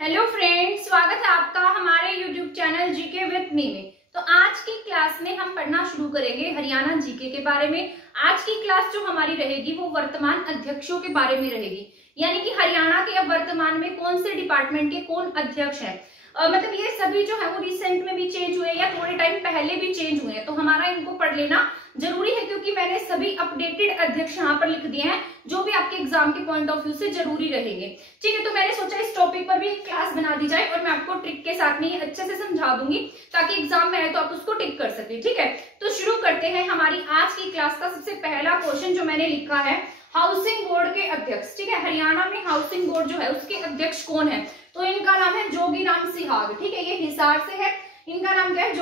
Hello friends, स्वागत है आपका हमारे YouTube channel GK with me में। तो आज की क्लास में हम पढ़ना शुरू करेंगे हरियाणा जीके के बारे में। आज की क्लास जो हमारी रहेगी वो वर्तमान अध्यक्षों के बारे में रहेगी, यानी कि हरियाणा के अब वर्तमान में कौन से डिपार्टमेंट के कौन अध्यक्ष हैं। मतलब ये सभी जो है वो रिसेंट में भी चेंज हुए या थोड़े टाइम पहले भी चेंज हुए हैं, तो हमारा इनको पढ़ लेना जरूरी है क्योंकि मैंने सभी अपडेटेड अध्यक्ष यहाँ पर लिख दिए हैं जो भी आपके एग्जाम के पॉइंट ऑफ व्यू से जरूरी रहेंगे। ठीक है, तो मैंने सोचा इस टॉपिक पर भी एक क्लास बना दी जाए और मैं आपको ट्रिक के साथ में ये अच्छे से समझा दूंगी ताकि एग्जाम में आए तो आप उसको टिक कर सके। ठीक है, तो शुरू करते हैं हमारी आज की क्लास का। सबसे पहला क्वेश्चन जो मैंने लिखा है, हाउसिंग बोर्ड के अध्यक्ष। ठीक है, हरियाणा में हाउसिंग बोर्ड जो है उसके अध्यक्ष कौन है? तो इनका नाम है जोगीराम सिहाग। ठीक है, ये हिसार से है, इनका नाम क्या है?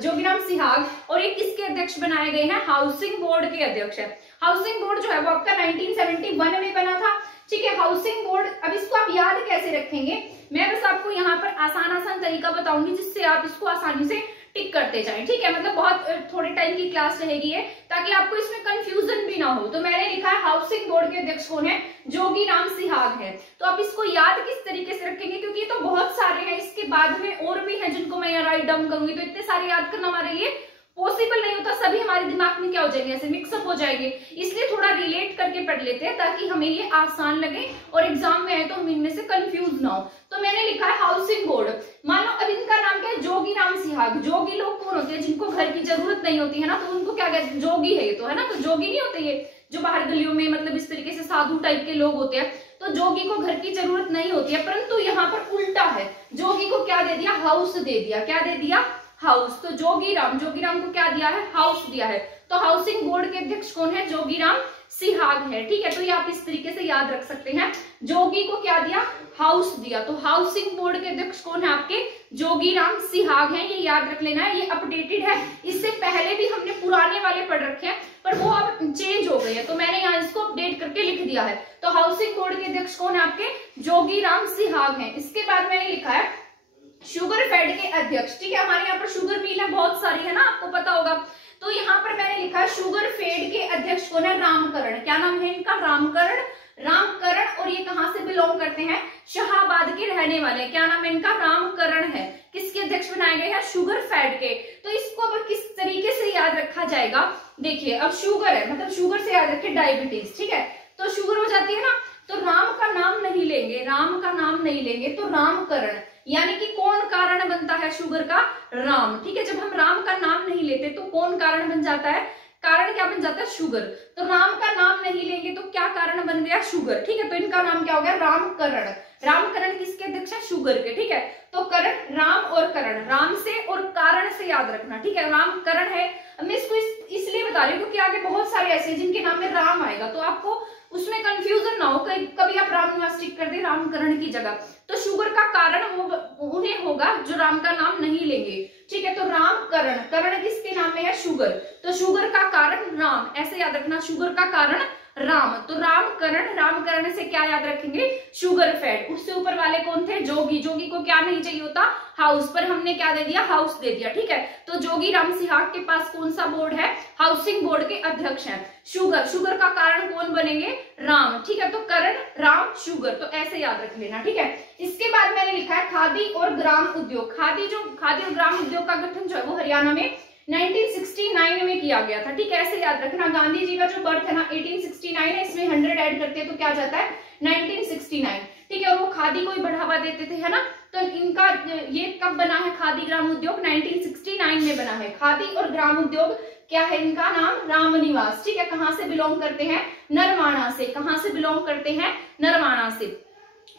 जोगीराम सिहाग। और ये किसके अध्यक्ष बनाए गए हैं? हाउसिंग बोर्ड के अध्यक्ष है। हाउसिंग बोर्ड जो है वो आपका 1971 में बना था। ठीक है, हाउसिंग बोर्ड। अब इसको आप याद कैसे रखेंगे, मैं बस आपको यहाँ पर आसान तरीका बताऊंगी जिससे आप इसको आसानी से टिक करते जाएं। ठीक है, मतलब बहुत थोड़े टाइम की क्लास रहेगी है ताकि आपको इसमें कंफ्यूजन भी ना हो। तो मैंने लिखा है हाउसिंग बोर्ड के अध्यक्ष कौन है? जोगीराम सिहाग है। तो आप इसको याद किस तरीके से रखेंगे, क्योंकि ये तो बहुत सारे हैं, इसके बाद में और भी हैं जिनको मैं यहाँ राइट डाउन करूंगी, तो इतने सारे याद करना हमारे लिए पॉसिबल नहीं होता। सभी हमारे दिमाग में क्या हो जाएंगे, ऐसे मिक्सअप हो जाएंगे। इसलिए थोड़ा रिलेट करके पढ़ लेते हैं ताकि हमें ये आसान लगे और एग्जाम में आए तो हम इनमें से कंफ्यूज ना हो। तो मैंने लिखा है हाउसिंग बोर्ड। मानो अब इनका नाम क्या है? जोगीराम सिहाग। जोगी लोग कौन होते हैं? जिनको घर की जरूरत नहीं होती है ना, तो उनको क्या कहते हैं? जोगी है ये तो, है ना। तो जोगी नहीं होते ये जो बाहर गलियों में मतलब इस तरीके से साधु टाइप के लोग होते हैं, तो जोगी को घर की जरूरत नहीं होती है। परंतु यहाँ पर उल्टा है, जोगी को क्या दे दिया? हाउस दे दिया। क्या दे दिया? हाउस। तो जोगीराम को क्या दिया है? हाउस दिया है। तो हाउसिंग बोर्ड के अध्यक्ष कौन है? जोगीराम सिहाग है। ठीक है, तो ये आप इस तरीके से याद रख सकते हैं। जोगी को क्या दिया? हाउस दिया। तो हाउसिंग बोर्ड के अध्यक्ष कौन है आपके? जोगीराम सिहाग हैं। ये याद रख लेना है, ये अपडेटेड है। इससे पहले भी हमने पुराने वाले पढ़ रखे हैं पर वो अब चेंज हो गए हैं, तो मैंने यहाँ इसको अपडेट करके लिख दिया है। तो हाउसिंग बोर्ड के अध्यक्ष कौन है आपके? जोगीराम सिहाग है। इसके बाद मैंने लिखा है शुगर फेड के अध्यक्ष। ठीक है, हमारे यहाँ पर शुगर मिल है बहुत सारी, है ना, आपको पता होगा। तो यहाँ पर मैंने लिखा है शुगर फेड के अध्यक्ष कौन है? रामकरण। क्या नाम है इनका? रामकरण। और ये कहाँ से बिलोंग करते हैं? शाहाबाद के रहने वाले। क्या नाम है इनका? रामकरण है। किसके अध्यक्ष बनाए गए हैं? शुगर फेड के। तो इसको अब किस तरीके से याद रखा जाएगा? देखिए, अब शुगर है, मतलब शुगर से याद रखे डायबिटीज। ठीक है, तो शुगर हो जाती है ना, तो राम का नाम नहीं लेंगे, तो रामकरण। यानी कि कौन कारण बनता है शुगर का? राम। ठीक है, जब हम राम का नाम नहीं लेते तो कौन कारण बन जाता है? कारण क्या बन जाता है? शुगर। तो राम का नाम नहीं लेंगे तो क्या कारण बन गया? शुगर। ठीक है, तो इनका नाम क्या हो गया? रामकरण। रामकरण किसके अध्यक्ष है? शुगर के। ठीक है, तो करण, राम और करण, राम से और कारण से याद रखना। ठीक है, रामकरण है। मैं इसको इसलिए बता रही हूँ क्योंकि आगे बहुत सारे ऐसे हैं जिनके नाम में राम आएगा, तो आपको उसमें कंफ्यूजन ना हो, कभी आप राम निवास टिक कर दे रामकरण की जगह। तो शुगर का कारण उन्हें होगा जो राम का नाम नहीं लेंगे। ठीक है, तो रामकरण, करण किसके नाम में है? शुगर। तो शुगर का कारण राम, ऐसे याद रखना, शुगर का कारण राम। तो रामकरण से क्या याद रखेंगे? Sugar fed. उससे ऊपर वाले कौन थे? जोगी को क्या नहीं चाहिए होता? हाउस। पर हमने क्या दे दिया? हाउस दे दिया। ठीक है, तो जोगीराम सिहाग के पास कौन सा बोर्ड है? हाउसिंग बोर्ड के अध्यक्ष हैं। शुगर का कारण कौन बनेंगे? राम। ठीक है, तो करण, राम, शुगर, तो ऐसे याद रख लेना। ठीक है, इसके बाद मैंने लिखा है खादी और ग्राम उद्योग। खादी और ग्राम उद्योग का गठन जो है वो हरियाणा में 1969 में किया गया था। ठीक है, ऐसे याद रखना। गांधी जी का जो बर्थ है ना 1869 है, इसमें 100 ऐड करते हैं तो क्या जाता है? 1969। ठीक है, और वो खादी को ही बढ़ावा देते थे, है ना। तो इनका ये कब बना है खादी ग्राम उद्योग? 1969 में बना है। खादी और ग्राम उद्योग क्या है इनका नाम? रामनिवास। ठीक है, कहाँ से बिलोंग करते हैं? नरवाना से। कहाँ से बिलोंग करते हैं? नरवाना से।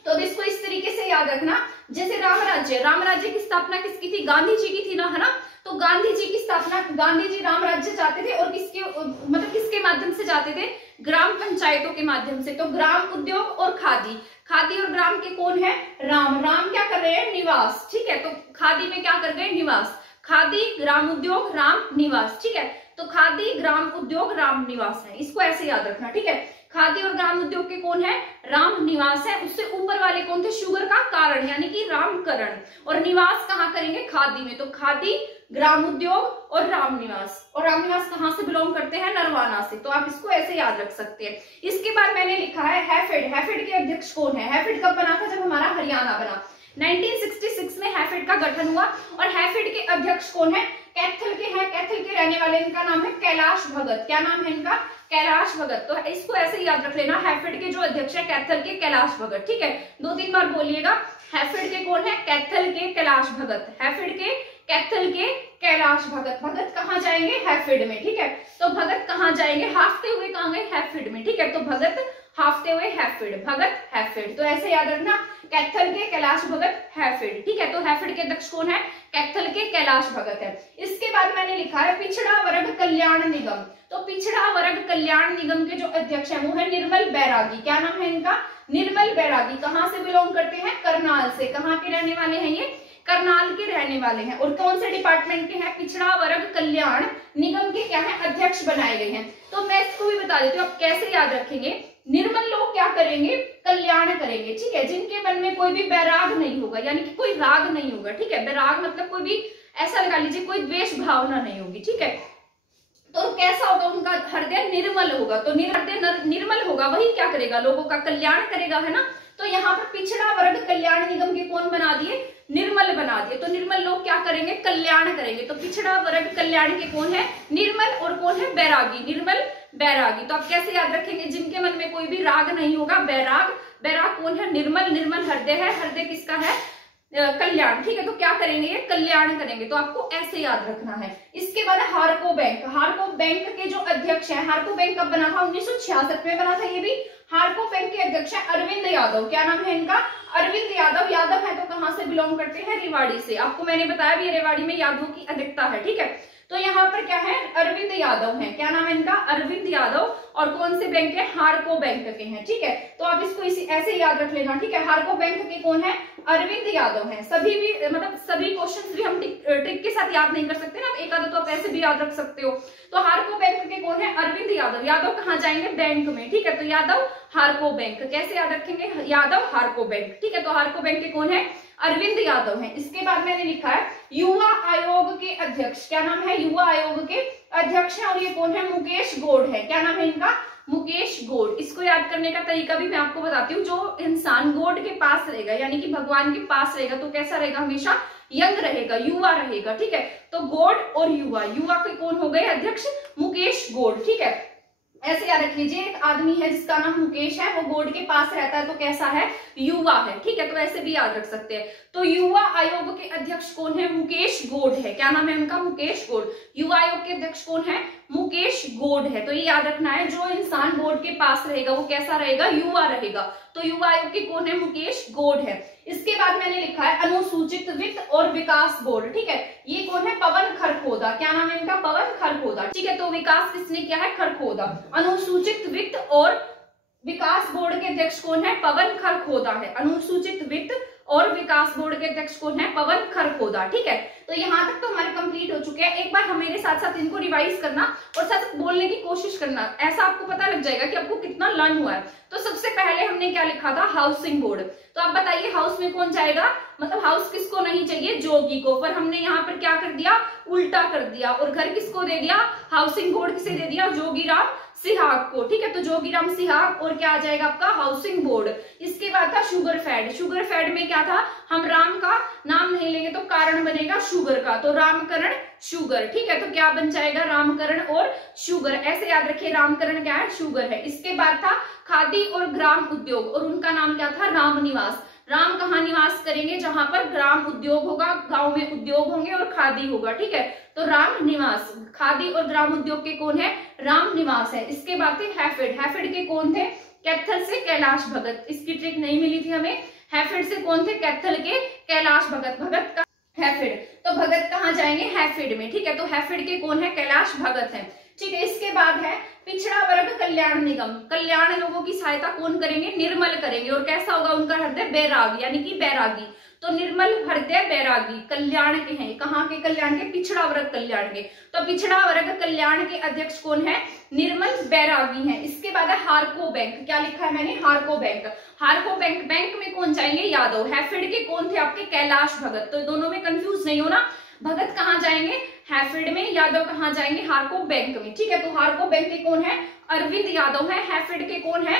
तो अब इसको इस तरीके से याद रखना, जैसे रामराज्य की स्थापना किसकी थी? गांधी जी की थी ना, है ना। तो गांधी जी की स्थापना, गांधी जी राम राज्य चाहते थे और किसके माध्यम से चाहते थे? ग्राम पंचायतों के माध्यम से। तो ग्राम उद्योग और खादी और ग्राम के कौन है? राम क्या कर रहे हैं? निवास। ठीक है, तो खादी में क्या कर गए? निवास। खादी, ग्राम उद्योग, राम, निवास। ठीक है, तो खादी, ग्राम उद्योग, राम, निवास है। इसको ऐसे याद रखना। ठीक है, खादी और ग्राम उद्योग के कौन है? राम निवास है। उससे ऊपर वाले कौन थे? शुगर का कारण यानी कि रामकरण। और निवास कहाँ करेंगे? खादी में। तो खादी, ग्राम उद्योग और रामनिवास। और रामनिवास कहाँ से बिलोंग करते हैं? नरवाना से। तो आप इसको ऐसे याद रख सकते हैं। इसके बाद मैंने लिखा है हैफेड के अध्यक्ष कौन है? हैफेड कब बना था? जब हमारा हरियाणा बना 1966 में हैफेड का गठन हुआ और हैफेड के अध्यक्ष कौन है? कैथल के हैं, कैथल के रहने वाले, इनका नाम है कैलाश भगत। क्या नाम है इनका? कैलाश भगत। तो इसको ऐसे ही याद रख लेना, हैफेड के जो अध्यक्ष है कैथल के कैलाश भगत। ठीक है, 2-3 बार बोलिएगा। हैफेड के कौन है? कैथल के कैलाश भगत। हैफेड के कैथल के कैलाश भगत। भगत कहाँ जाएंगे? हैफेड में। ठीक है, तो भगत कहाँ जाएंगे? हाफते हुए कहाँ गए? हैफेड में। ठीक है, तो भगत हाफते हुए हैफेड, भगत हैफेड। तो ऐसे याद रखना, कैथल के कैलाश भगत हैफेड। ठीक है, तो हैफेड के अध्यक्ष कौन है? कैथल के कैलाश भगत है। इसके बाद मैंने लिखा है पिछड़ा वर्ग कल्याण निगम। तो पिछड़ा वर्ग कल्याण निगम के जो अध्यक्ष है वो है निर्मल बैरागी। क्या नाम है इनका? निर्मल बैरागी। कहाँ से बिलोंग करते हैं? करनाल से। कहाँ के रहने वाले हैं ये? करनाल के रहने वाले हैं। और कौन से डिपार्टमेंट के हैं? पिछड़ा वर्ग कल्याण निगम के क्या है? अध्यक्ष बनाए गए हैं। तो मैं इसको भी बता देती हूँ, आप कैसे याद रखेंगे। निर्मल लोग क्या करेंगे? कल्याण करेंगे। ठीक है, जिनके मन में कोई भी बैराग नहीं होगा, यानी कि कोई राग नहीं होगा। ठीक है, बैराग मतलब कोई भी, ऐसा लगा लीजिए कोई द्वेष भावना नहीं होगी। ठीक है, तो कैसा होगा? उनका हृदय निर्मल होगा। तो हृदय निर्मल होगा, वही क्या करेगा? लोगों का कल्याण करेगा, है ना। तो यहाँ पर पिछड़ा वर्ग कल्याण निगम के कौन बना दिए? निर्मल बना दिए। तो निर्मल लोग क्या करेंगे? कल्याण करेंगे। तो पिछड़ा वर्ग कल्याण के कौन है? निर्मल। और कौन है? बैरागी। निर्मल बैरागी। तो आप कैसे याद रखेंगे? जिनके मन में कोई भी राग नहीं होगा, बैराग। बैराग कौन है? निर्मल। निर्मल हृदय है, हृदय किसका है? कल्याण। ठीक है, तो क्या करेंगे? ये कल्याण करेंगे। तो आपको ऐसे याद रखना है। इसके बाद हारको बैंक। हारको बैंक के जो अध्यक्ष है, हारको बैंक कब बना था? 1966 में बना था ये भी। हारको बैंक के अध्यक्ष है अरविंद यादव। क्या नाम है इनका? अरविंद यादव। यादव है तो कहाँ से बिलोंग करते हैं? रेवाड़ी से। आपको मैंने बताया भी रेवाड़ी में यादवों की अधिकता है। ठीक है, तो यहाँ पर क्या है? अरविंद यादव है। क्या नाम है इनका? अरविंद यादव। और कौन से बैंक है? हारको बैंक के हैं। ठीक है, तो आप इसको इसी ऐसे याद रख लेना। ठीक है, हारको बैंक के कौन है? अरविंद यादव हैं। सभी भी मतलब सभी क्वेश्चंस भी हम ट्रिक के साथ याद नहीं कर सकते ना, एक आधा तो आप ऐसे भी याद रख सकते हो। तो हारको बैंक के कौन है? अरविंद यादव। यादव कहाँ जाएंगे? बैंक में। ठीक है, तो यादव हारको बैंक। कैसे याद रखेंगे? यादव हारको बैंक। ठीक है, तो हारको बैंक के कौन है? अरविंद यादव हैं। इसके बाद मैंने लिखा है युवा आयोग के अध्यक्ष। क्या नाम है? युवा आयोग के अध्यक्ष है और ये कौन है? मुकेश गौड़ है। क्या नाम है इनका? मुकेश गौड़। इसको याद करने का तरीका भी मैं आपको बताती हूँ। जो इंसान गॉड के पास रहेगा, यानी कि भगवान के पास रहेगा, तो कैसा रहेगा? हमेशा यंग रहेगा, युवा रहेगा। ठीक है, तो गॉड और युवा, युवा के कौन हो गए अध्यक्ष? मुकेश गौड़। ठीक है, ऐसे याद रख लीजिए, एक आदमी है जिसका नाम मुकेश है, वो गॉड के पास रहता है, तो कैसा है? युवा है। ठीक है, तो ऐसे भी याद रख सकते हैं। तो युवा आयोग के अध्यक्ष कौन है? मुकेश गौड़ है। क्या नाम है उनका? मुकेश गौड़। युवा आयोग के अध्यक्ष कौन है? मुकेश गौड़ है। तो ये याद रखना है, जो इंसान गॉड के पास रहेगा वो कैसा रहेगा? युवा रहेगा। तो युवा आयोग के कौन है? मुकेश गौड़ है। इसके बाद मैंने लिखा है अनुसूचित वित्त और विकास बोर्ड। ठीक है, ये कौन है? पवन खरखोदा। क्या नाम है इनका? पवन खरखोदा। ठीक है, तो विकास किसने किया है? खरखोदा। अनुसूचित वित्त और विकास बोर्ड के अध्यक्ष कौन है? पवन खरखोदा है। अनुसूचित वित्त और विकास बोर्ड के अध्यक्ष कौन है? पवन खरखोदा। ठीक है, तो यहाँ तक तो हमारे कंप्लीट हो चुके हैं। एक बार हम मेरे साथ साथ इनको रिवाइज करना और साथ बोलने की कोशिश करना, ऐसा आपको पता लग जाएगा कि आपको कितना लर्न हुआ है। तो सबसे पहले हमने क्या लिखा था? Housing board. तो आप बताइए हाउस में कौन जाएगा? मतलब हाउस किसको नहीं चाहिए? जोगी को। पर हमने यहाँ पर क्या कर दिया? उल्टा कर दिया। और घर किसको दे दिया? हाउसिंग बोर्ड किसे दे दिया? जोगीराम सिहाग को। ठीक है, तो जोगीराम सिहाग और क्या आ जाएगा आपका? Housing board. इसके बाद था शुगर फैड। शुगर फैड में क्या था? हम राम का नाम नहीं लेंगे तो कारण बनेगा शुगर का, तो रामकरण शुगर। ठीक है, तो क्या बन जाएगा? रामकरण और शुगर। ऐसे याद रखिए, रामकरण क्या है? शुगर है। इसके बाद था खादी और ग्राम उद्योग और उनका नाम क्या था? राम निवास। राम कहाँ निवास करेंगे? जहां पर ग्राम उद्योग होगा, गांव में उद्योग होंगे और खादी होगा। ठीक है, तो राम निवास। खादी और ग्राम उद्योग के कौन है? राम निवास है। इसके बाद थे हैफेड। हैफेड के कौन थे? कैथल से कैलाश भगत। इसकी ट्रिक नहीं मिली थी हमें। हैफेड से कौन थे? कैथल के कैलाश भगत। भगत का हैफेड, तो भगत कहाँ जाएंगे? हैफेड में। ठीक है, तो हैफेड के कौन है? कैलाश भगत है। ठीक है, इसके बाद है पिछड़ा वर्ग कल्याण निगम। कल्याण लोगों की सहायता कौन करेंगे? निर्मल करेंगे। और कैसा होगा उनका हृदय? बैराग, यानी कि बैरागी। तो निर्मल हृदय बैरागी कल्याण के हैं। कहाँ के कल्याण के? पिछड़ा वर्ग कल्याण के। तो पिछड़ा वर्ग कल्याण के अध्यक्ष कौन है? निर्मल बैरागी हैं। इसके बाद है हारको बैंक। क्या लिखा है मैंने? हारको बैंक। हारको बैंक, बैंक में कौन जाएंगे? यादव। हैफेड के कौन थे आपके? कैलाश भगत। तो दोनों में कंफ्यूज नहीं होना, भगत कहाँ जाएंगे? हैफेड में। यादव कहाँ जाएंगे? हारको बैंक में। ठीक है, तो हारको बैंक के कौन है? अरविंद यादव है। हैफेड के कौन है?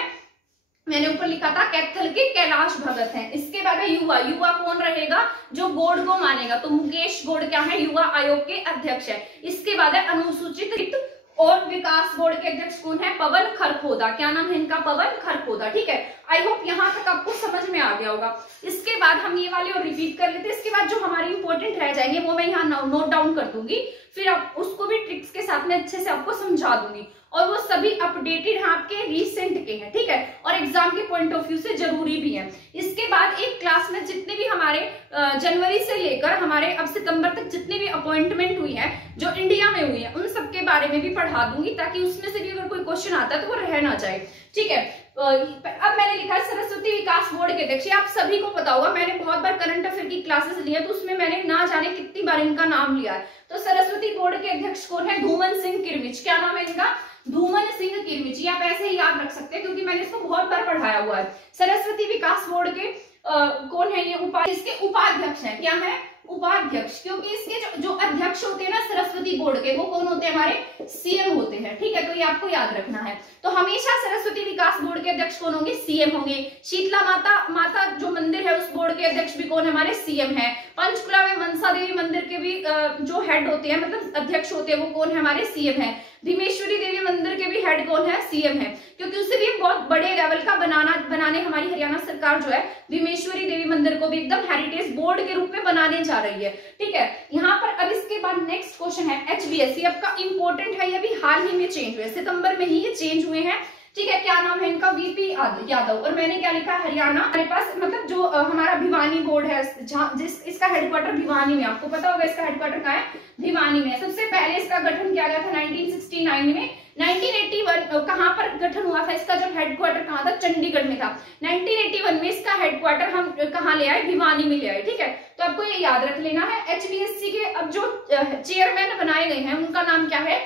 मैंने ऊपर लिखा था कैथल के कैलाश भगत हैं। इसके बाद है युवा, युवा कौन रहेगा, जो बोर्ड को मानेगा, तो मुकेश गौड़ क्या है, युवा आयोग के अध्यक्ष है। इसके बाद है अनुसूचित और विकास बोर्ड के अध्यक्ष कौन है, पवन खरखोदा, क्या नाम है इनका, पवन खरखोदा, ठीक है। आई होप यहाँ तक आपको समझ में आ गया होगा। इसके बाद हम ये वाले और रिपीट कर लेते हैं। इसके बाद जो हमारे इंपॉर्टेंट रह जाएंगे वो मैं यहाँ नोट डाउन कर दूंगी, फिर आप उसको भी ट्रिक्स के साथ में अच्छे से आपको समझा दूंगी, और वो सभी अपडेटेड हैं, आपके रिसेंट के हैं, ठीक है, और एग्जाम के पॉइंट ऑफ व्यू से जरूरी भी है। इसके बाद एक क्लास में जितने भी हमारे जनवरी से लेकर हमारे अब सितंबर तक जितनी भी अपॉइंटमेंट हुई है जो इंडिया में हुई है, उन सबके बारे में भी पढ़ा दूंगी, ताकि उसमें से भी अगर कोई क्वेश्चन आता है तो वो रह ना जाए, ठीक है। अब मैंने लिखा है सरस्वती विकास बोर्ड के अध्यक्ष, आप सभी को पता होगा, मैंने बहुत बार करंट अफेयर की क्लासेस ली है, तो उसमें मैंने ना जाने कितनी बार इनका नाम लिया है। तो सरस्वती बोर्ड के अध्यक्ष कौन है, धूमन सिंह किरमिच, क्या नाम है इनका, धूमन सिंह किरमिच, आप ऐसे ही याद रख सकते हैं क्योंकि मैंने इसको बहुत बार पढ़ाया हुआ है। सरस्वती विकास बोर्ड के कौन है ये, इसके उपाध्यक्ष हैं, क्या है, उपाध्यक्ष, क्योंकि इसके जो अध्यक्ष होते हैं ना सरस्वती बोर्ड के, वो कौन होते हैं, हमारे सीएम होते हैं, ठीक है, तो ये आपको याद रखना है। तो हमेशा सरस्वती विकास बोर्ड के अध्यक्ष कौन होंगे, सीएम होंगे। शीतला माता जो मंदिर है उस बोर्ड के अध्यक्ष भी कौन है, हमारे सीएम है। पंचकुला में मनसा देवी मंदिर के भी जो हेड होते हैं, मतलब अध्यक्ष होते हैं, वो कौन है, हमारे सीएम है। भीमेश्वरी देवी मंदिर के भी हेड कौन है, सीएम है, क्योंकि उसे भी बहुत बड़े लेवल का बनाने हमारी हरियाणा सरकार जो है भीमेश्वरी देवी मंदिर को भी एकदम हेरिटेज बोर्ड के रूप में बनाने जा रही है, ठीक है। यहाँ पर अब इसके बाद नेक्स्ट क्वेश्चन है एचबीएससी, आपका इंपॉर्टेंट है, ये भी हाल ही में चेंज हुए, सितंबर में ही ये चेंज हुए हैं, ठीक है। क्या नाम है इनका, वीपी यादव, और मैंने क्या लिखा है, हरियाणा। हमारे पास मतलब जो हमारा भिवानी बोर्ड है, इसका हेडक्वार्टर भिवानी में, आपको पता होगा इसका हेडक्वार्टर कहाँ है, भिवानी में। सबसे पहले इसका गठन किया गया था 1969 में। 1981 कहाँ पर गठन हुआ था इसका, जब हेडक्वार्टर कहाँ था, चंडीगढ़ में था। 1981 में इसका हेडक्वार्टर हम कहाँ ले आए, भिवानी में ले आए, ठीक है। तो आपको ये याद रख लेना है। एचबीएससी के अब जो चेयरमैन बनाए गए हैं उनका नाम क्या है,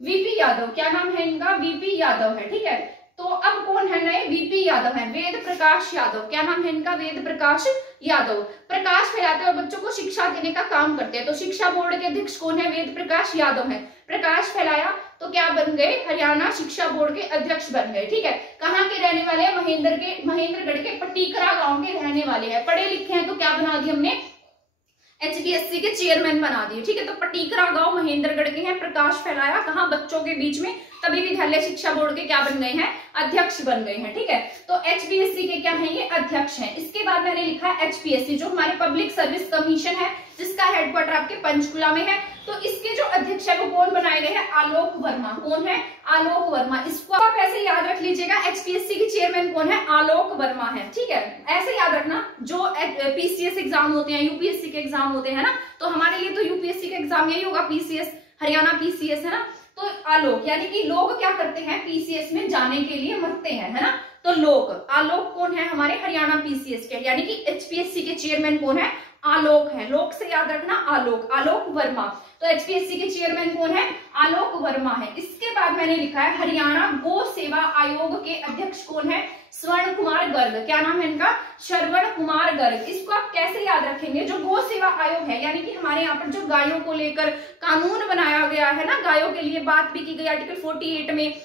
वीपी यादव, क्या नाम है इनका, वीपी यादव है, ठीक है। तो अब कौन है नए, वीपी यादव है। वेद प्रकाश यादव, क्या नाम है इनका, वेद प्रकाश यादव। प्रकाश फैलाते और बच्चों को शिक्षा देने का काम करते हैं, तो शिक्षा बोर्ड के अध्यक्ष कौन है, वेद प्रकाश यादव है। प्रकाश फैलाया तो क्या बन गए, हरियाणा शिक्षा बोर्ड के अध्यक्ष बन गए, ठीक है। कहाँ के रहने वाले हैं, महेंद्रगढ़ के पटीकरा गांव के रहने वाले हैं। पढ़े लिखे हैं तो क्या बना दिया हमने, एचबीएससी के चेयरमैन बना दिए, ठीक है। तो पटीकरा गांव महेंद्रगढ़ के हैं। प्रकाश फैलाया कहाँ, बच्चों के बीच में, तभी विद्यालय शिक्षा बोर्ड के क्या बन गए हैं, अध्यक्ष बन गए हैं, ठीक है। तो एचबीएससी के क्या है, ये अध्यक्ष हैं। इसके बाद मैंने लिखा है एचपीएससी, जो हमारे पब्लिक सर्विस कमीशन है, जिसका हेडक्वार्टर आपके पंचकुला में है। तो इसके जो अध्यक्ष है वो कौन बनाए गए हैं, आलोक वर्मा। कौन है, आलोक वर्मा। इसको आप ऐसे याद रख लीजिएगा, एचपीएससी के चेयरमैन कौन है, आलोक वर्मा है, ठीक है। ऐसे याद रखना, जो पीसीएस एग्जाम होते हैं, यूपीएससी के एग्जाम होते हैं ना, तो हमारे लिए तो यूपीएससी का एग्जाम यही होगा, पीसीएस, हरियाणा पीसीएस है ना। तो आलोक यानी कि लोग क्या करते हैं, पीसीएस में जाने के लिए मरते हैं, है ना। तो लोग, आलोक कौन है, हमारे हरियाणा पीसीएस के, यानी कि एचपीएससी के चेयरमैन कौन है, आलोक है। लोक से याद रखना, आलोक, आलोक वर्मा। तो एचपीएससी के चेयरमैन कौन है, आलोक वर्मा है। इसके बाद मैंने लिखा है हरियाणा गौ सेवा आयोग के अध्यक्ष कौन है, स्वर्ण कुमार गर्ग। क्या नाम है इनका, श्रवण कुमार गर्ग। इसको आप कैसे याद रखेंगे, जो गौ सेवा आयोग है, यानी कि हमारे यहाँ पर जो गायों को लेकर कानून बनाया गया है ना, गायों के लिए बात भी की गई आर्टिकल 48 में,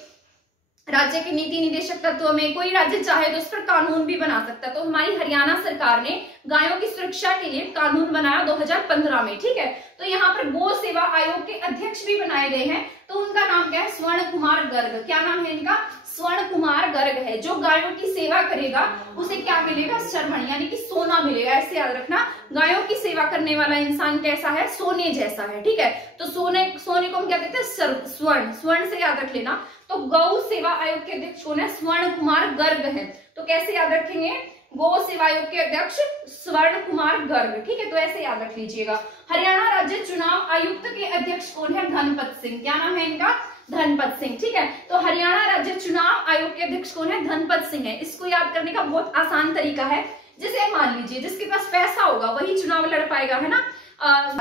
राज्य के नीति निदेशक तत्वों में कोई राज्य चाहे तो उस पर कानून भी बना सकता है। तो हमारी हरियाणा सरकार ने गायों की सुरक्षा के लिए कानून बनाया 2015 में, ठीक है। तो यहाँ पर गौ सेवा आयोग के अध्यक्ष भी बनाए गए हैं, तो उनका नाम क्या है, स्वर्ण कुमार गर्ग। क्या नाम है इनका, स्वर्ण कुमार गर्ग है। जो गायों की सेवा करेगा उसे क्या मिलेगा, श्रवण यानी कि सोना मिलेगा। ऐसे याद रखना, गायों की सेवा करने वाला इंसान कैसा है, सोने जैसा है, ठीक है। तो सोने को हम क्या कहते हैं, स्वर्ण, स्वर्ण से याद रख लेना। तो गौ सेवा आयोग के अध्यक्ष कौन है, स्वर्ण कुमार गर्ग है। तो कैसे याद रखेंगे, गौ सेवा आयोग के अध्यक्ष स्वर्ण कुमार गर्ग, ठीक है। तो ऐसे याद रख लीजिएगा। हरियाणा राज्य चुनाव आयुक्त के अध्यक्ष कौन है, धनपत सिंह। क्या नाम है इनका, धनपत सिंह, ठीक है। तो हरियाणा राज्य चुनाव आयोग के अध्यक्ष कौन है, धनपत सिंह है। इसको याद करने का बहुत आसान तरीका है, जैसे मान लीजिए जिसके पास पैसा होगा वही चुनाव लड़ पाएगा, है ना।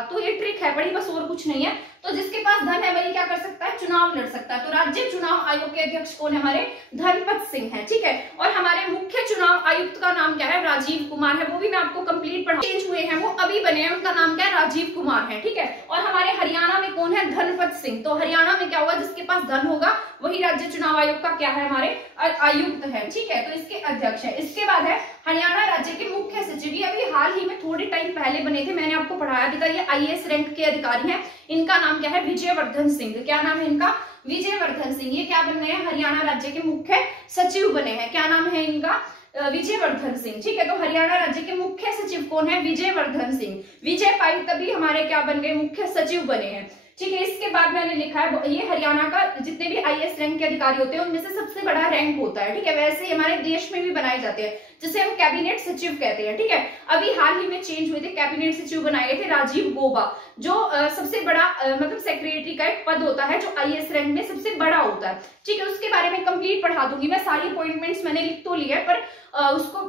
तो ये ट्रिक है बड़ी, बस और कुछ नहीं है। तो जिसके पास धन है वही क्या कर सकता है, चुनाव लड़ सकता है। तो राज्य चुनाव आयोग के अध्यक्ष कौन है, हमारे धनपत सिंह है, ठीक है। और हमारे मुख्य चुनाव आयुक्त का नाम क्या है, राजीव कुमार है, वो भी मैं आपको कंप्लीट पढ़ा, चेंज हुए हैं, वो अभी बने हैं, उनका नाम क्या है, राजीव कुमार है, ठीक है। और हमारे हरियाणा में कौन है, धनपत सिंह। तो हरियाणा में क्या होगा, जिसके पास धन होगा वही राज्य चुनाव आयोग का क्या है, हमारे आयुक्त है, ठीक है। तो इसके अध्यक्ष है। इसके बाद है हरियाणा राज्य के मुख्य सचिव, ये अभी हाल ही में थोड़े टाइम पहले बने थे, मैंने आपको पढ़ाया भी था। ये IAS रैंक के अधिकारी हैं, इनका नाम क्या है, विजयवर्धन सिंह। क्या नाम है इनका, विजयवर्धन सिंह। ये क्या बन गए हैं, हरियाणा राज्य के मुख्य सचिव बने हैं। क्या नाम है इनका, विजयवर्धन सिंह, ठीक है। तो हरियाणा राज्य के मुख्य सचिव कौन है, विजयवर्धन सिंह। विजय पाल तभी हमारे क्या बन गए, मुख्य सचिव बने हैं, ठीक है। इसके बाद मैंने लिखा है, ये हरियाणा का जितने भी IAS रैंक के अधिकारी होते हैं उनमें से सबसे बड़ा रैंक होता है, ठीक है। वैसे ही हमारे देश में भी बनाए जाते हैं, जिसे हम कैबिनेट सचिव कहते हैं, ठीक है। अभी हाल ही में चेंज हुए थे, कैबिनेट सचिव बनाए गए थे राजीव गौबा, जो सबसे बड़ा मतलब सेक्रेटरी का एक पद होता है जो IAS रैंक में सबसे बड़ा होता है, ठीक है। उसके बारे में कंप्लीट पढ़ा दूंगी मैं, सारी अपॉइंटमेंट्स मैंने लिख तो लिया है, पर उसको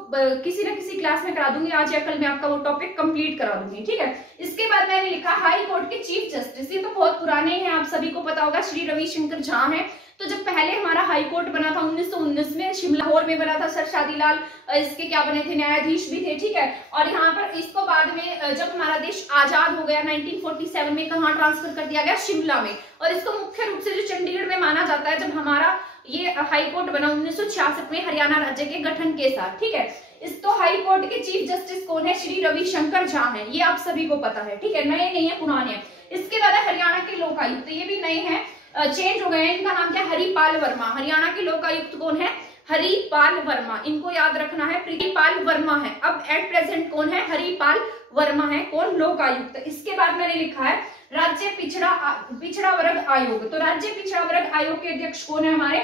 किसी न किसी क्लास में करा दूंगी, आज या कल मैं आपका वो टॉपिक कंप्लीट करा दूंगी, ठीक है। इसके बाद मैंने लिखा हाई कोर्ट के चीफ जस्टिस, ये तो बहुत पुराने हैं, आप सभी को पता होगा, श्री रविशंकर झा है। तो जब पहले हमारा हाई कोर्ट बना था 1919 में, शिमला लाहौर में बना था, सर शादीलाल इसके क्या बने थे, न्यायाधीश भी थे, ठीक है। और यहाँ पर इसको बाद में जब हमारा देश आजाद हो गया 1947 में, कहाँ ट्रांसफर कर दिया गया, शिमला में। और इसको मुख्य रूप से जो चंडीगढ़ में माना जाता है, जब हमारा ये हाई कोर्ट बना 1966 में हरियाणा राज्य के गठन के साथ, ठीक है। इस तो हाई कोर्ट के चीफ जस्टिस कौन है, श्री रविशंकर झा है, ये आप सभी को पता है, ठीक है। नए नहीं है, पुराने हैं। इसके बाद है हरियाणा के लोकायुक्त, ये भी नए हैं, चेंज हो गए हैं, इनका नाम क्या है, हरिपाल वर्मा। हरियाणा के लोकायुक्त कौन है, हरिपाल वर्मा, इनको याद रखना है, हरिपाल वर्मा है। अब एट प्रेजेंट कौन है, हरिपाल वर्मा है, कौन, लोकायुक्त। इसके बाद मैंने लिखा है राज्य पिछड़ा वर्ग आयोग। तो राज्य पिछड़ा वर्ग आयोग के अध्यक्ष कौन है हमारे,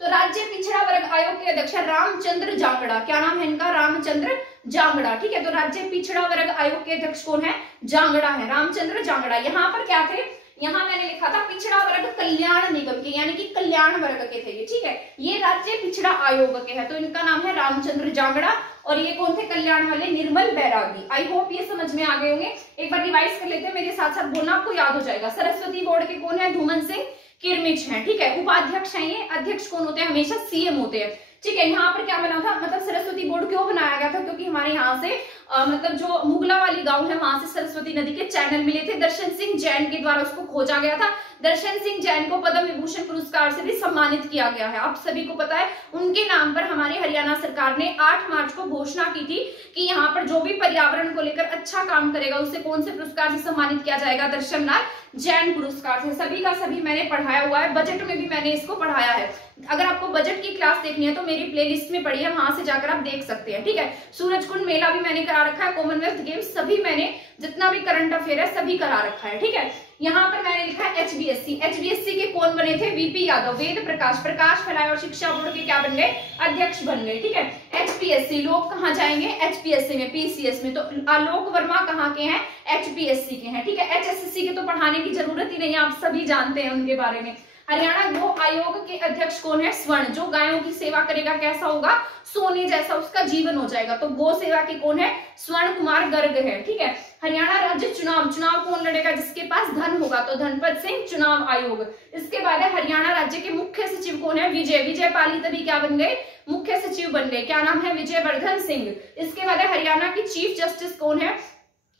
तो राज्य पिछड़ा वर्ग आयोग के अध्यक्ष रामचंद्र जांगड़ा। क्या नाम है इनका, रामचंद्र जांगड़ा, ठीक है। तो राज्य पिछड़ा वर्ग आयोग के अध्यक्ष कौन है, जांगड़ा है, रामचंद्र जांगड़ा। यहाँ पर क्या थे, यहाँ मैंने लिखा था पिछड़ा वर्ग कल्याण निगम के, यानी कि कल्याण वर्ग के थे ये, ठीक है। ये राज्य पिछड़ा आयोग के हैं, तो इनका नाम है रामचंद्र जांगड़ा। और ये कौन थे, कल्याण वाले निर्मल बैरागी। आई होप ये समझ में आ गए होंगे। एक बार रिवाइज कर लेते हैं, मेरे साथ साथ बोलना, आपको याद हो जाएगा। सरस्वती बोर्ड के कौन है, धूमन सिंह किरमिच हैं, ठीक है। उपाध्यक्ष हैं ये, अध्यक्ष कौन होते हैं, हमेशा CM होते हैं, ठीक है। यहाँ पर क्या बना था, मतलब सरस्वती बोर्ड क्यों बनाया गया था, क्योंकि हमारे यहाँ से मतलब जो मुगला वाली गांव है वहां से सरस्वती नदी के चैनल मिले थे, दर्शन सिंह जैन के द्वारा उसको खोजा गया था। दर्शन सिंह जैन को पद्म विभूषण पुरस्कार से भी सम्मानित किया गया है, आप सभी को पता है। उनके नाम पर हमारी हरियाणा सरकार ने 8 मार्च को घोषणा की थी कि यहाँ पर जो भी पर्यावरण को लेकर अच्छा काम करेगा उसे कौन से पुरस्कार से सम्मानित किया जाएगा, दर्शन लाल जैन पुरस्कार से। सभी का सभी मैंने पढ़ाया हुआ है, बजट में भी मैंने इसको पढ़ाया है। अगर आपको बजट की क्लास देखनी है तो मेरी प्लेलिस्ट में पड़ी है, वहां से जाकर आप देख सकते हैं, ठीक है। सूरजकुंड मेला भी मैंने करा रखा है, कॉमनवेल्थ गेम्स सभी मैंने, जितना भी करंट अफेयर है सभी करा रखा है, ठीक है। यहाँ पर मैंने लिखा है HBSC के कौन बने थे, VP यादव, वेद प्रकाश फैलाए और शिक्षा बोर्ड के क्या बन गए, अध्यक्ष बन गए, ठीक है। HPSC लोग कहाँ जाएंगे, HPSC में, PCS में। तो आलोक वर्मा कहाँ के हैं, HPSC के हैं, ठीक है। HSSC के तो पढ़ाने की जरूरत ही नहीं है, आप सभी जानते हैं उनके बारे में। हरियाणा गो आयोग के अध्यक्ष कौन है, स्वर्ण, जो गायों की सेवा करेगा कैसा होगा, सोने जैसा उसका जीवन हो जाएगा। तो गो सेवा के कौन है, स्वर्ण कुमार गर्ग है, ठीक है। हरियाणा राज्य चुनाव कौन लड़ेगा, जिसके पास धन होगा, तो धनपत सिंह चुनाव आयोग। इसके बाद है हरियाणा राज्य के मुख्य सचिव कौन है, विजय पाली तभी क्या बन गए, मुख्य सचिव बन गए। क्या नाम है, विजयवर्धन सिंह। इसके बाद है हरियाणा की चीफ जस्टिस कौन है,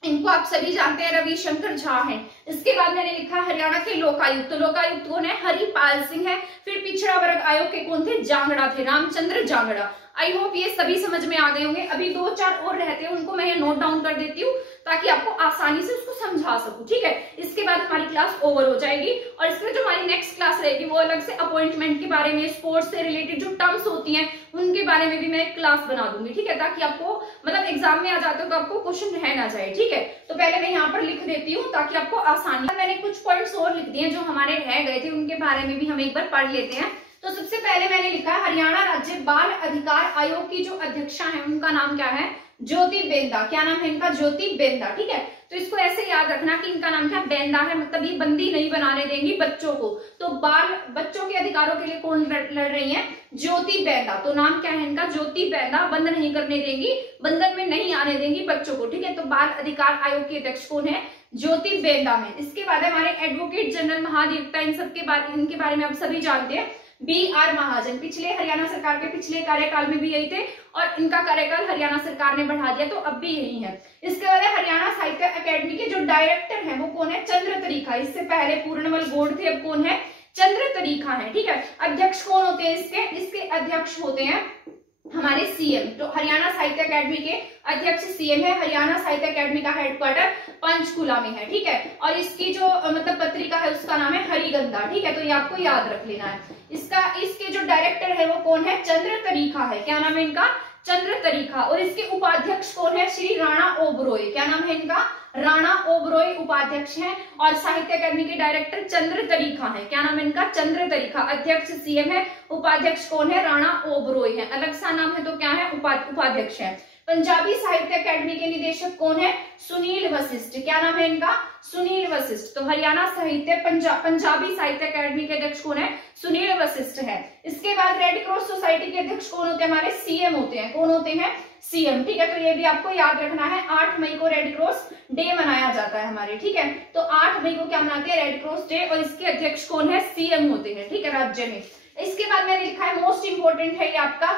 इनको आप सभी जानते हैं, रविशंकर झा हैं। इसके बाद मैंने लिखा हरियाणा के लोकायुक्त, तो लोकायुक्त कौन है, हरिपाल सिंह है। फिर पिछड़ा वर्ग आयोग के कौन थे, जांगड़ा थे, रामचंद्र जांगड़ा। आई होप ये सभी समझ में आ गए होंगे। अभी 2-4 और रहते हैं, उनको मैं ये नोट डाउन कर देती हूँ ताकि आपको आसानी से उसको समझा सकूं, ठीक है। इसके बाद हमारी क्लास ओवर हो जाएगी और इसमें जो हमारी नेक्स्ट क्लास रहेगी वो अलग से अपॉइंटमेंट के बारे में, स्पोर्ट्स से रिलेटेड जो टर्म्स होती हैं उनके बारे में भी मैं एक क्लास बना दूंगी, ठीक है, ताकि आपको मतलब एग्जाम में आ जाते हो तो आपको क्वेश्चन रह ना जाए, ठीक है। तो पहले मैं यहाँ पर लिख देती हूँ ताकि आपको आसानी। मैंने कुछ पॉइंट्स और लिख दिए जो हमारे रह गए थे, उनके बारे में भी हम एक बार पढ़ लेते हैं। तो सबसे पहले मैंने लिखा है हरियाणा राज्य बाल अधिकार आयोग की जो अध्यक्षा है उनका नाम क्या है, ज्योति बेंदा। क्या नाम है इनका, ज्योति बेंदा। ठीक है, तो इसको ऐसे याद रखना कि इनका नाम क्या बेंदा है, मतलब ये बंदी नहीं बनाने देंगी बच्चों को। तो बच्चों के अधिकारों के लिए कौन लड़ रही है, ज्योति बेंदा। तो नाम क्या है इनका, ज्योति बेंदा। बंद नहीं करने देंगी, बंधन में नहीं आने देंगी बच्चों को। ठीक है, तो बाल अधिकार आयोग के अध्यक्ष कौन है, ज्योति बेंदा है। इसके बाद हमारे एडवोकेट जनरल महाधिवक्ता, इनके बारे में आप सभी जानते हैं, BR महाजन। पिछले हरियाणा सरकार के पिछले कार्यकाल में भी यही थे और इनका कार्यकाल हरियाणा सरकार ने बढ़ा दिया, तो अब भी यही है। इसके बाद हरियाणा साहित्य अकेडमी के जो डायरेक्टर हैं वो कौन है, चंद्र तरीखा। इससे पहले पूर्णमल गौड़ थे, अब कौन है, चंद्र तरीखा है। ठीक है, अध्यक्ष कौन होते हैं इसके अध्यक्ष होते हैं हमारे CM। तो हरियाणा साहित्य अकेडमी के अध्यक्ष CM है। हरियाणा साहित्य अकेडमी का हेडक्वार्टर पंचकुला में है। ठीक है, और इसकी जो मतलब पत्रिका है उसका नाम है हरिगंधा। ठीक है, तो ये आपको याद रख लेना है। इसके जो डायरेक्टर है वो कौन है, चंद्र तरीखा है। क्या नाम है इनका, चंद्र तरीखा। और इसके उपाध्यक्ष कौन है, श्री राणा ओबरॉय। क्या नाम है इनका, राणा ओबरॉय उपाध्यक्ष हैं। और साहित्य अकादमी के डायरेक्टर चंद्र तरीखा है। क्या नाम है इनका, चंद्र तरीखा। अध्यक्ष CM है, उपाध्यक्ष कौन है, राणा ओबरॉय है। अलग सा नाम है तो क्या है, उपाध्यक्ष है। पंजाबी साहित्य अकादमी के निदेशक कौन है, सुनील वशिष्ठ। क्या नाम है इनका, सुनील वशिष्ठ। तो हरियाणा साहित्य पंजाबी साहित्य अकादमी के अध्यक्ष कौन है, सुनील वशिष्ठ है। इसके बाद रेड क्रॉस सोसाइटी के अध्यक्ष कौन होते हैं, हमारे CM होते हैं। कौन होते हैं, CM। ठीक है, तो ये भी आपको याद रखना है। 8 मई को रेड क्रॉस डे मनाया जाता है हमारे। ठीक है, तो 8 मई को क्या मनाते हैं, रेड क्रॉस डे। और इसके अध्यक्ष कौन है, CM होते हैं। ठीक है, राज्य में। इसके बाद मैंने लिखा है मोस्ट इंपोर्टेंट है ये आपका,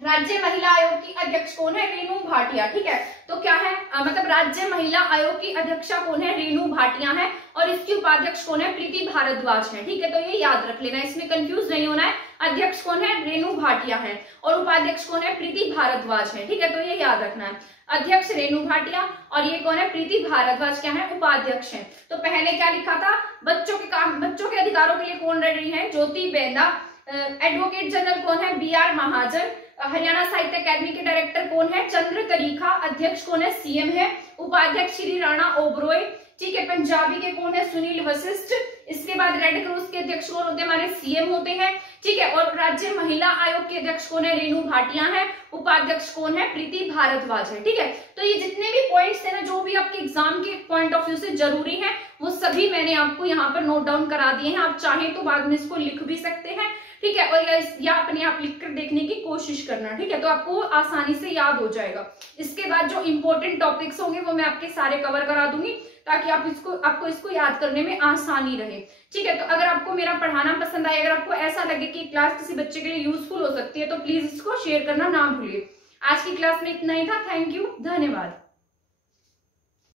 राज्य महिला आयोग की अध्यक्ष कौन है, रेणु भाटिया। ठीक है, तो क्या है मतलब राज्य महिला आयोग की अध्यक्षा कौन है, रेणु भाटिया है। और इसकी उपाध्यक्ष कौन है, प्रीति भारद्वाज है। ठीक है, तो ये याद रख लेना, इसमें कंफ्यूज नहीं होना है। अध्यक्ष कौन है, रेणु भाटिया है। और उपाध्यक्ष कौन है, प्रीति भारद्वाज है। ठीक है, तो ये याद रखना है। अध्यक्ष रेणु भाटिया और ये कौन है, प्रीति भारद्वाज क्या है, उपाध्यक्ष है। तो पहले क्या लिखा था, बच्चों के अधिकारों के लिए कौन लड़ रही है, ज्योति बेंदा। एडवोकेट जनरल कौन है, BR महाजन। हरियाणा साहित्य अकादमी के डायरेक्टर कौन है, चंद्र तरीखा। अध्यक्ष कौन है, CM है। उपाध्यक्ष श्री राणा ओबरॉय। ठीक है, पंजाबी के कौन है, सुनील वशिष्ठ। इसके बाद रेड क्रॉस के अध्यक्ष कौन होते हैं, हमारे CM होते हैं। ठीक है, और राज्य महिला आयोग के अध्यक्ष कौन है, रेणु भाटिया है। उपाध्यक्ष कौन है, प्रीति भारद्वाज है। ठीक है, तो ये जितने भी पॉइंट्स है ना, जो भी आपके एग्जाम के पॉइंट ऑफ व्यू से जरूरी है, वो सभी मैंने आपको यहाँ पर नोट डाउन करा दिए हैं। आप चाहें तो बाद में इसको लिख भी सकते हैं। ठीक है, और या अपने आप लिखकर देखने की कोशिश करना। ठीक है, तो आपको आसानी से याद हो जाएगा। इसके बाद जो इंपॉर्टेंट टॉपिक्स होंगे वो मैं आपके सारे कवर करा दूंगी, ताकि आपको इसको याद करने में आसानी रहे। ठीक है, तो अगर आपको मेरा पढ़ाना पसंद आए, अगर आपको ऐसा लगे कि क्लास किसी बच्चे के लिए यूजफुल हो सकती है, तो प्लीज इसको शेयर करना ना भूलिए। आज की क्लास में इतना ही था। थैंक यू, धन्यवाद।